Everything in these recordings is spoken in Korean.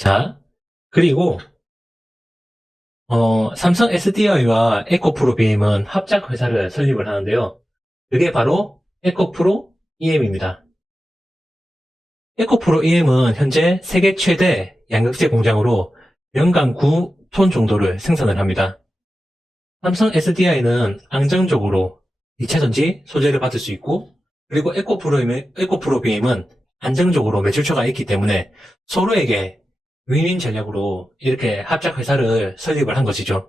자, 그리고 삼성 SDI와 에코프로 BM은 합작 회사를 설립을 하는데요. 그게 바로 에코프로 EM입니다. 에코프로 EM은 현재 세계 최대 양극재 공장으로 연간 9톤 정도를 생산을 합니다. 삼성 SDI는 안정적으로 2차전지 소재를 받을 수 있고, 그리고 에코프로 BM은 안정적으로 매출처가 있기 때문에 서로에게 윈윈 전략으로 이렇게 합작 회사를 설립을 한 것이죠.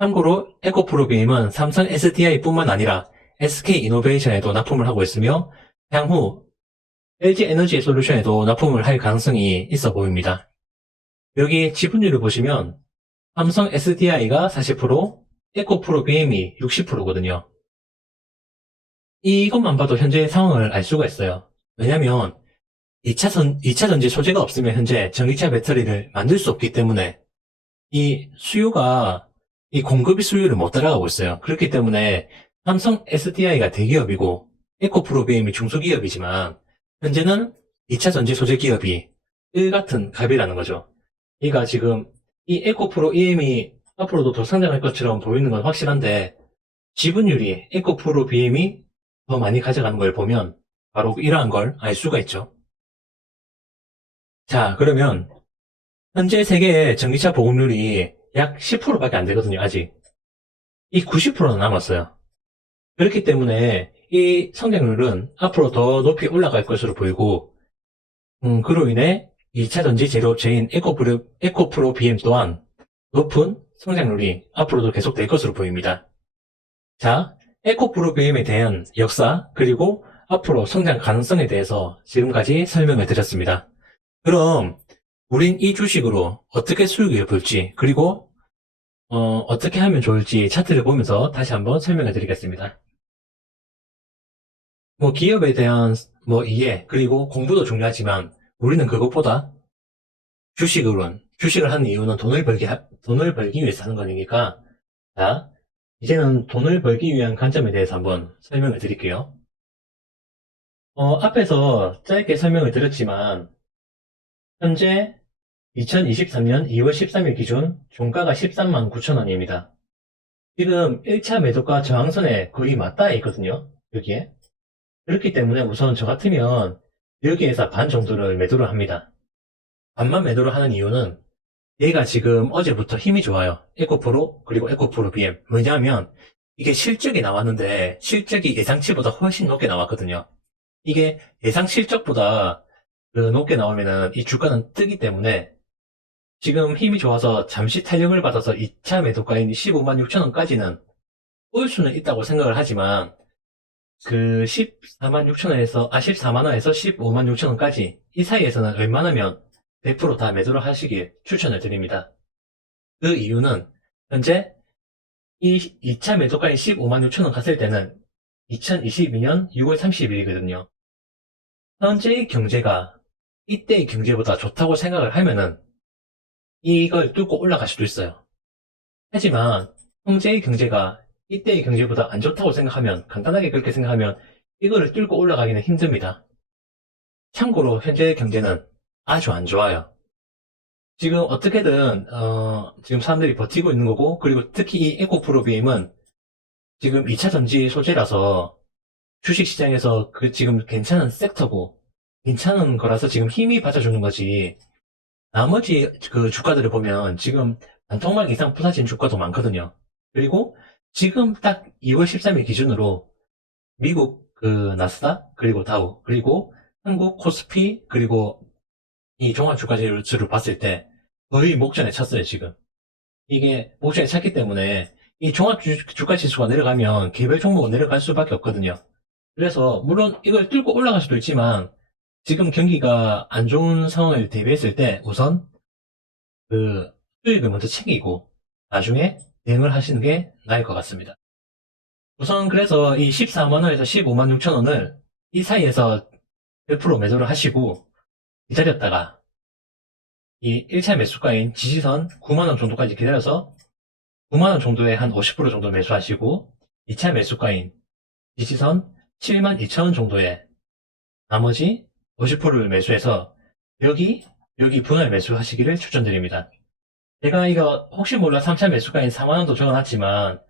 참고로 에코프로 BM은 삼성 SDI뿐만 아니라 SK이노베이션에도 납품을 하고 있으며 향후 LG에너지 솔루션에도 납품을 할 가능성이 있어 보입니다. 여기 지분율을 보시면 삼성 SDI가 40%, 에코프로 BM이 60%거든요. 이것만 봐도 현재 상황을 알 수가 있어요. 왜냐면 2차 전지 소재가 없으면 현재 전기차 배터리를 만들 수 없기 때문에 이 공급이 수요를 못 따라가고 있어요. 그렇기 때문에 삼성 SDI가 대기업이고 에코프로 BM이 중소기업이지만 현재는 2차 전지 소재 기업이 일같은 갑이라는 거죠. 그러니까 지금 이 에코프로 EM이 앞으로도 더 성장할 것처럼 보이는 건 확실한데 지분율이 에코프로 BM이 더 많이 가져가는 걸 보면 바로 이러한 걸 알 수가 있죠. 자, 그러면 현재 세계의 전기차 보급률이 약 10%밖에 안 되거든요, 아직. 이 90%는 남았어요. 그렇기 때문에 이 성장률은 앞으로 더 높이 올라갈 것으로 보이고, 그로 인해 2차 전지 제조업체인 에코프로 BM 또한 높은 성장률이 앞으로도 계속될 것으로 보입니다. 자, 에코프로 BM에 대한 역사, 그리고 앞으로 성장 가능성에 대해서 지금까지 설명을 드렸습니다. 그럼 우린 이 주식으로 어떻게 수익을 볼지, 그리고 어떻게 하면 좋을지 차트를 보면서 다시 한번 설명해 드리겠습니다. 기업에 대한 이해, 그리고 공부도 중요하지만 우리는 그것보다 주식을 하는 이유는 돈을 벌기 위해서 하는 거니까. 자, 이제는 돈을 벌기 위한 관점에 대해서 한번 설명을 드릴게요. 앞에서 짧게 설명을 드렸지만 현재 2023년 2월 13일 기준 종가가 13만 9천 원입니다. 지금 1차 매도가 저항선에 거의 맞닿아 있거든요. 여기에. 그렇기 때문에 우선 저 같으면 여기에서 반 정도를 매도를 합니다. 반만 매도를 하는 이유는 얘가 지금 어제부터 힘이 좋아요. 에코프로 그리고 에코프로 BM. 왜냐하면 이게 실적이 나왔는데 실적이 예상치보다 훨씬 높게 나왔거든요. 이게 예상 실적보다 높게 나오면은 이 주가는 뜨기 때문에 지금 힘이 좋아서 잠시 탄력을 받아서 2차 매도가인 15만 6천 원까지는 올 수는 있다고 생각을 하지만 그 14만 6천 원에서 14만 원에서 15만 6천 원까지 이 사이에서는 웬만하면 100%다 매도를 하시길 추천을 드립니다. 그 이유는 현재 이 2차 매도가인 15만 6천 원 갔을 때는 2022년 6월 30일이거든요. 현재의 경제가 이때의 경제보다 좋다고 생각을 하면은 이걸 뚫고 올라갈 수도 있어요. 하지만 현재의 경제가 이때의 경제보다 안 좋다고 생각하면, 간단하게 그렇게 생각하면 이거를 뚫고 올라가기는 힘듭니다. 참고로 현재의 경제는 아주 안 좋아요. 지금 어떻게든 지금 사람들이 버티고 있는 거고, 그리고 특히 이 에코프로 BM은 지금 2차 전지 소재라서 주식시장에서 지금 괜찮은 섹터고 괜찮은 거라서 지금 힘이 받쳐주는 거지. 나머지 그 주가들을 보면 지금 반토막 이상 부서진 주가도 많거든요. 그리고 지금 딱 2월 13일 기준으로 미국 그 나스닥, 그리고 다우, 그리고 한국 코스피, 그리고 이 종합주가지수를 봤을 때 거의 목전에 쳤어요, 지금. 이게 목전에 찼기 때문에 이 종합주가지수가 내려가면 개별 종목은 내려갈 수밖에 없거든요. 그래서 물론 이걸 뚫고 올라갈 수도 있지만 지금 경기가 안 좋은 상황을 대비했을 때 우선 그 수익을 먼저 챙기고 나중에 대응을 하시는 게 나을 것 같습니다. 우선 그래서 이 14만원에서 15만 6천원을 이 사이에서 100% 매도를 하시고 기다렸다가 이 1차 매수가인 지지선 9만원 정도까지 기다려서 9만원 정도에 한 50% 정도 매수하시고 2차 매수가인 지지선 7만 2천원 정도에 나머지 50%를 매수해서 여기 분할 매수하시기를 추천드립니다. 제가 이거 혹시 몰라 3차 매수가인 4만원도 적어놨지만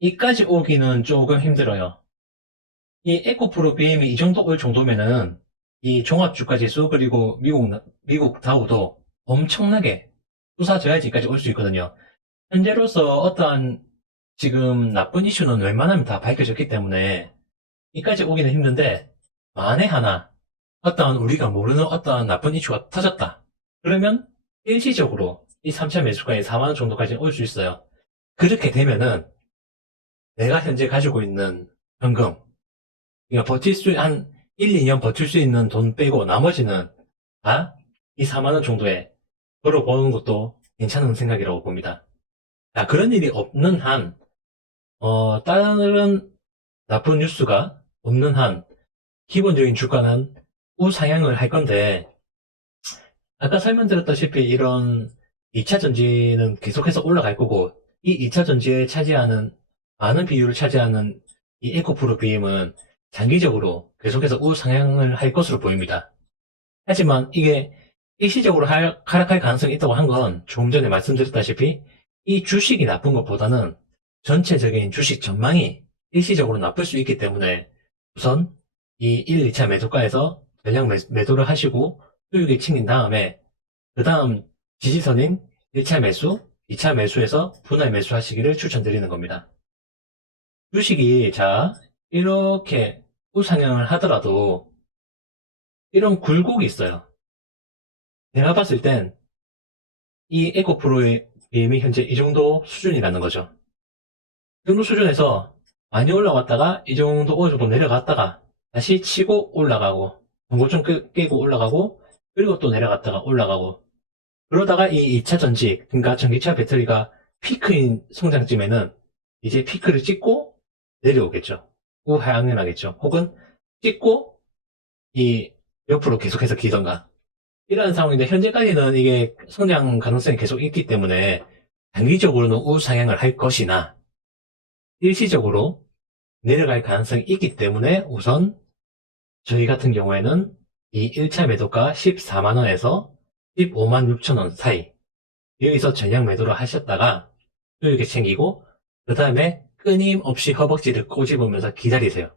이까지 오기는 조금 힘들어요. 이 에코프로 BM이 이 정도 올 정도면은 이 종합주가지수 그리고 미국 다우도 엄청나게 부사져야지까지 올 수 있거든요. 현재로서 어떠한 지금 나쁜 이슈는 웬만하면 다 밝혀졌기 때문에 이까지 오기는 힘든데 만에 하나 어떠한 우리가 모르는 어떠한 나쁜 이슈가 터졌다. 그러면 일시적으로 이 3차 매수가에 4만원 정도까지 올 수 있어요. 그렇게 되면은 내가 현재 가지고 있는 현금, 그러니까 한 1, 2년 버틸 수 있는 돈 빼고 나머지는 다 이 4만원 정도에 벌어보는 것도 괜찮은 생각이라고 봅니다. 자, 그런 일이 없는 한, 다른 나쁜 뉴스가 없는 한, 기본적인 주가는 우상향을 할 건데, 아까 설명드렸다시피 이런 2차 전지는 계속해서 올라갈 거고, 이 2차 전지에 차지하는, 많은 비율을 차지하는 이 에코프로 BM은 장기적으로 계속해서 우상향을 할 것으로 보입니다. 하지만 이게 일시적으로 하락할 가능성이 있다고 한 건 조금 전에 말씀드렸다시피 이 주식이 나쁜 것보다는 전체적인 주식 전망이 일시적으로 나쁠 수 있기 때문에 우선 이 1, 2차 매도가에서 전량 매도를 하시고 수익이 챙긴 다음에 그 다음 지지선인 1차 매수, 2차 매수에서 분할 매수하시기를 추천드리는 겁니다. 주식이 자 이렇게 우상향을 하더라도 이런 굴곡이 있어요. 내가 봤을 땐 이 에코프로의 BM이 현재 이 정도 수준이라는 거죠. 이 정도 수준에서 많이 올라왔다가 이 정도 어느 정도 내려갔다가 다시 치고 올라가고 정고점 깨고 올라가고 그리고 또 내려갔다가 올라가고 그러다가 이 2차 전지 그러니까 전기차 배터리가 피크인 성장쯤에는 이제 피크를 찍고 내려오겠죠. 우하향을 하겠죠. 혹은 찍고 이 옆으로 계속해서 기던가 이런 상황인데 현재까지는 이게 성장 가능성이 계속 있기 때문에 단기적으로는 우상향을 할 것이나 일시적으로 내려갈 가능성이 있기 때문에 우선 저희 같은 경우에는 이 1차 매도가 14만원에서 15만 6천원 사이 여기서 전량 매도를 하셨다가 수익을 챙기고 그 다음에 끊임없이 허벅지를 꼬집으면서 기다리세요.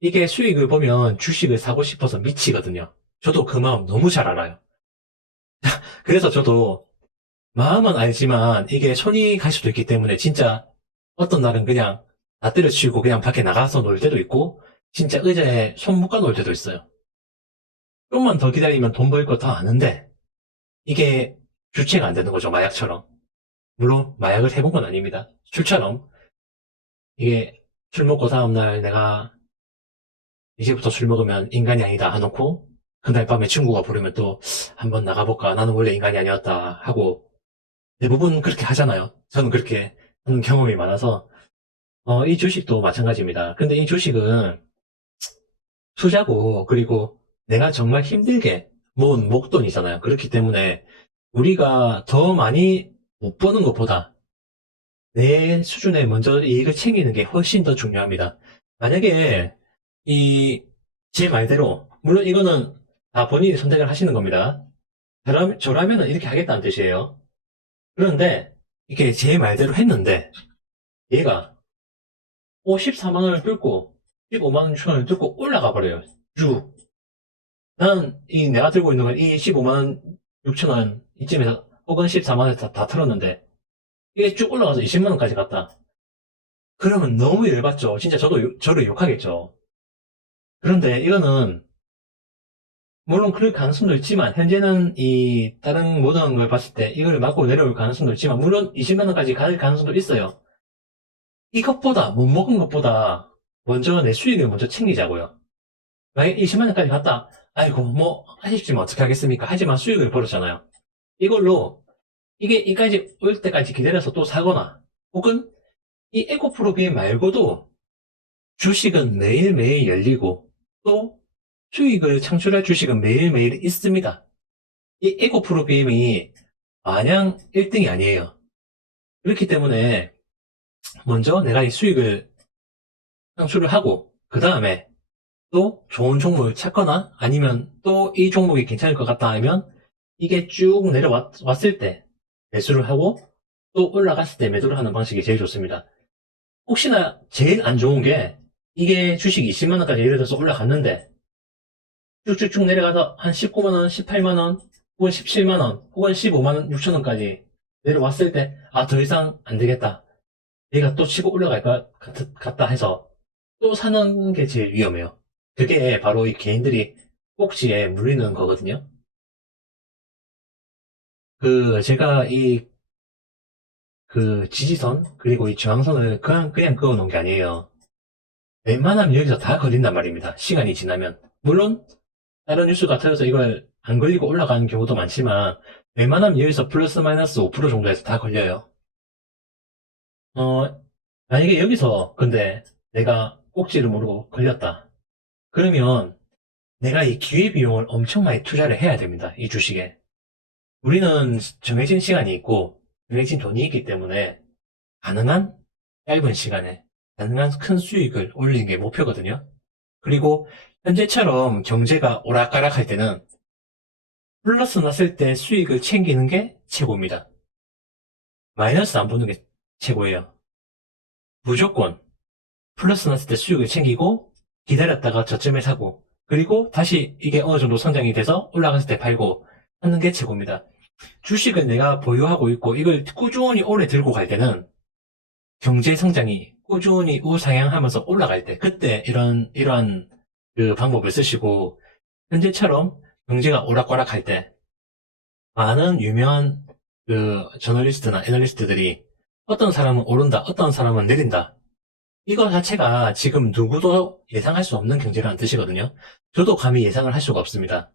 이게 수익을 보면 주식을 사고 싶어서 미치거든요. 저도 그 마음 너무 잘 알아요. 그래서 저도 마음은 알지만 이게 손이 갈 수도 있기 때문에 진짜 어떤 날은 그냥 나 때려치우고 그냥 밖에 나가서 놀 때도 있고 진짜 의자에 손 묶어 놓을 때도 있어요. 좀만 더 기다리면 돈 벌 거 더 아는데 이게 주체가 안 되는 거죠. 마약처럼. 물론 마약을 해본 건 아닙니다. 술처럼 이게 술 먹고 다음날 내가 이제부터 술 먹으면 인간이 아니다 해놓고 그날 밤에 친구가 부르면 또 한번 나가볼까 나는 원래 인간이 아니었다 하고 대부분 그렇게 하잖아요. 저는 그렇게 하는 경험이 많아서 이 주식도 마찬가지입니다. 근데 이 주식은 투자고 그리고 내가 정말 힘들게 모은 목돈이잖아요. 그렇기 때문에 우리가 더 많이 못 버는 것보다 내 수준에 먼저 이익을 챙기는 게 훨씬 더 중요합니다. 만약에 제 말대로 물론 이거는 다 본인이 선택을 하시는 겁니다. 저라면 이렇게 하겠다는 뜻이에요. 그런데 이게 제 말대로 했는데 얘가 14만 원을 뚫고 15만 6천 원을 뚫고 올라가 버려요. 쭉. 나는 내가 들고 있는 건 이 15만 6천 원 이쯤에서 혹은 14만 원에서 다 털었는데 이게 쭉 올라가서 20만 원까지 갔다. 그러면 너무 열받죠. 진짜 저를 욕하겠죠. 그런데 이거는 물론 그럴 가능성도 있지만 현재는 이 다른 모든 걸 봤을 때 이걸 맞고 내려올 가능성도 있지만 물론 20만 원까지 갈 가능성도 있어요. 이것보다 못 먹은 것보다 먼저 내 수익을 먼저 챙기자고요. 만약 20만 원까지 갔다. 아이고 뭐 하십시면 어떻게 하겠습니까? 하지만 수익을 벌었잖아요. 이걸로 이게 이까지 올 때까지 기다려서 또 사거나 혹은 이 에코프로 게임 말고도 주식은 매일매일 열리고 또 수익을 창출할 주식은 매일매일 있습니다. 이 에코프로 게임이 마냥 1등이 아니에요. 그렇기 때문에 먼저 내가 이 수익을 창출을 하고 그 다음에 또 좋은 종목을 찾거나 아니면 또 이 종목이 괜찮을 것 같다 하면 이게 쭉 내려왔을 때 매수를 하고 또 올라갔을 때 매도를 하는 방식이 제일 좋습니다. 혹시나 제일 안 좋은 게 이게 주식 20만원까지 예를 들어서 올라갔는데 쭉쭉쭉 내려가서 한 19만원, 18만원, 혹은 17만원, 혹은 15만원, 6천원까지 내려왔을 때, 아, 더 이상 안 되겠다. 얘가 또 치고 올라갈 것 같다 해서 또 사는 게 제일 위험해요. 그게 바로 이 개인들이 꼭지에 물리는 거거든요. 제가 지지선, 그리고 이 저항선을 그냥 그어놓은 게 아니에요. 웬만하면 여기서 다 걸린단 말입니다. 시간이 지나면. 물론, 다른 뉴스가 터져서 이걸 안 걸리고 올라가는 경우도 많지만, 웬만하면 여기서 플러스 마이너스 5% 정도에서 다 걸려요. 만약에 여기서 근데 내가 꼭지를 모르고 걸렸다. 그러면 내가 이 기회비용을 엄청 많이 투자를 해야 됩니다. 이 주식에. 우리는 정해진 시간이 있고, 정해진 돈이 있기 때문에 가능한 짧은 시간에 가능한 큰 수익을 올리는 게 목표거든요. 그리고 현재처럼 경제가 오락가락 할 때는 플러스 났을 때 수익을 챙기는 게 최고입니다. 마이너스 안 보는 게 최고예요. 무조건 플러스 났을 때 수익을 챙기고 기다렸다가 저점에 사고 그리고 다시 이게 어느 정도 성장이 돼서 올라갔을 때 팔고 하는 게 최고입니다. 주식을 내가 보유하고 있고 이걸 꾸준히 오래 들고 갈 때는 경제 성장이 꾸준히 우상향하면서 올라갈 때 그때 이러한 그 방법을 쓰시고 현재처럼 경제가 오락가락할 때 많은 유명한 그 저널리스트나 애널리스트들이 어떤 사람은 오른다, 어떤 사람은 내린다. 이거 자체가 지금 누구도 예상할 수 없는 경제라는 뜻이거든요. 저도 감히 예상을 할 수가 없습니다.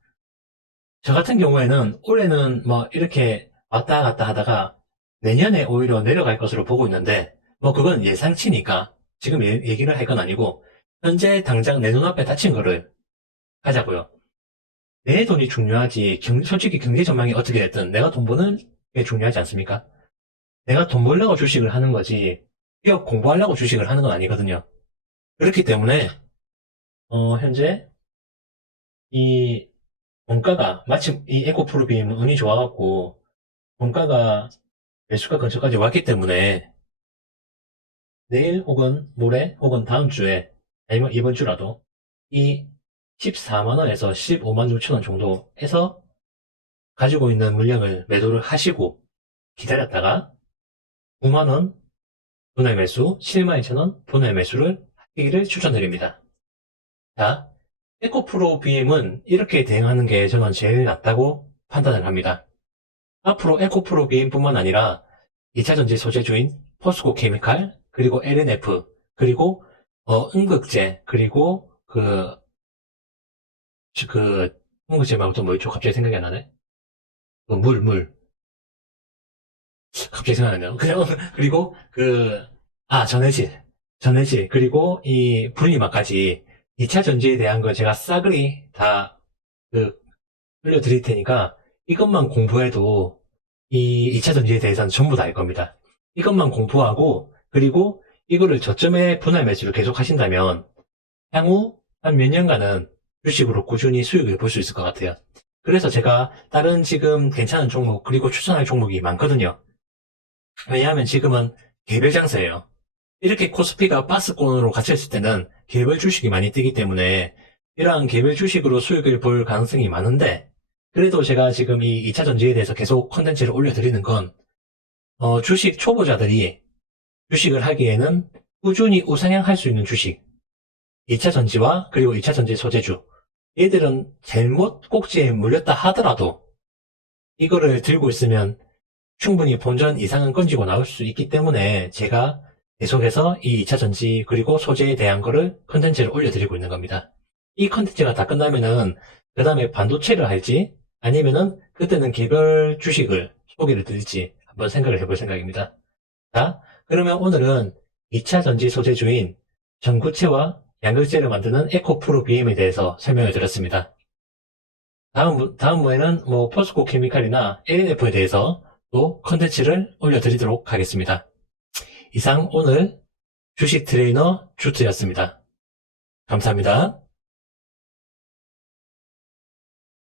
저 같은 경우에는 올해는 뭐 이렇게 왔다 갔다 하다가 내년에 오히려 내려갈 것으로 보고 있는데 뭐 그건 예상치니까 지금 얘기를 할 건 아니고 현재 당장 내 눈앞에 닥친 거를 하자고요. 내 돈이 중요하지 솔직히 경제 전망이 어떻게 됐든 내가 돈 버는 게 중요하지 않습니까? 내가 돈 벌려고 주식을 하는 거지 기업 공부하려고 주식을 하는 건 아니거든요. 그렇기 때문에 현재 이 원가가 마침 이 에코프로비엠은 운이 좋아갖고 원가가 매수가 근처까지 왔기 때문에 내일 혹은 모레 혹은 다음 주에 아니면 이번 주라도 이 14만원에서 15만 6천원 정도에서 가지고 있는 물량을 매도를 하시고 기다렸다가 9만원 분할 매수, 7만 2천원 분할 매수를 하기를 추천드립니다. 자, 에코프로 BM은 이렇게 대응하는 게 저는 제일 낫다고 판단을 합니다. 앞으로 에코프로 BM뿐만 아니라 2차전지 소재주인 포스코 케미칼, 그리고 LNF, 그리고 응급제, 그리고 응급제 말고 또 뭐 있죠? 갑자기 생각이 안 나네? 물. 갑자기 생각이 안 나요. 그리고 전해질, 그리고 이 분리막까지 2차 전지에 대한 거 제가 싸그리 다 흘려드릴 테니까 이것만 공부해도 이 2차 전지에 대해서는 전부 다 알 겁니다. 이것만 공부하고 그리고 이거를 저점에 분할 매수를 계속 하신다면 향후 한 몇 년간은 주식으로 꾸준히 수익을 볼 수 있을 것 같아요. 그래서 제가 다른 지금 괜찮은 종목 그리고 추천할 종목이 많거든요. 왜냐하면 지금은 개별 장세예요. 이렇게 코스피가 박스권으로 갇혀있을 때는 개별 주식이 많이 뜨기 때문에 이러한 개별 주식으로 수익을 볼 가능성이 많은데 그래도 제가 지금 이 2차 전지에 대해서 계속 컨텐츠를 올려드리는 건 주식 초보자들이 주식을 하기에는 꾸준히 우상향할 수 있는 주식 2차 전지와 그리고 2차 전지 소재주 얘들은 잘못 꼭지에 물렸다 하더라도 이거를 들고 있으면 충분히 본전 이상은 건지고 나올 수 있기 때문에 제가 계속해서 이 2차 전지 그리고 소재에 대한 거를 컨텐츠를 올려드리고 있는 겁니다. 이 컨텐츠가 다 끝나면은 그 다음에 반도체를 할지 아니면은 그때는 개별 주식을 소개를 드릴지 한번 생각을 해볼 생각입니다. 자, 그러면 오늘은 2차 전지 소재주인 전구체와 양극재를 만드는 에코프로 BM에 대해서 설명을 드렸습니다. 다음번에는 포스코 케미칼이나 LNF에 대해서 또 컨텐츠를 올려드리도록 하겠습니다. 이상 오늘 주식 트레이너 주트였습니다. 감사합니다.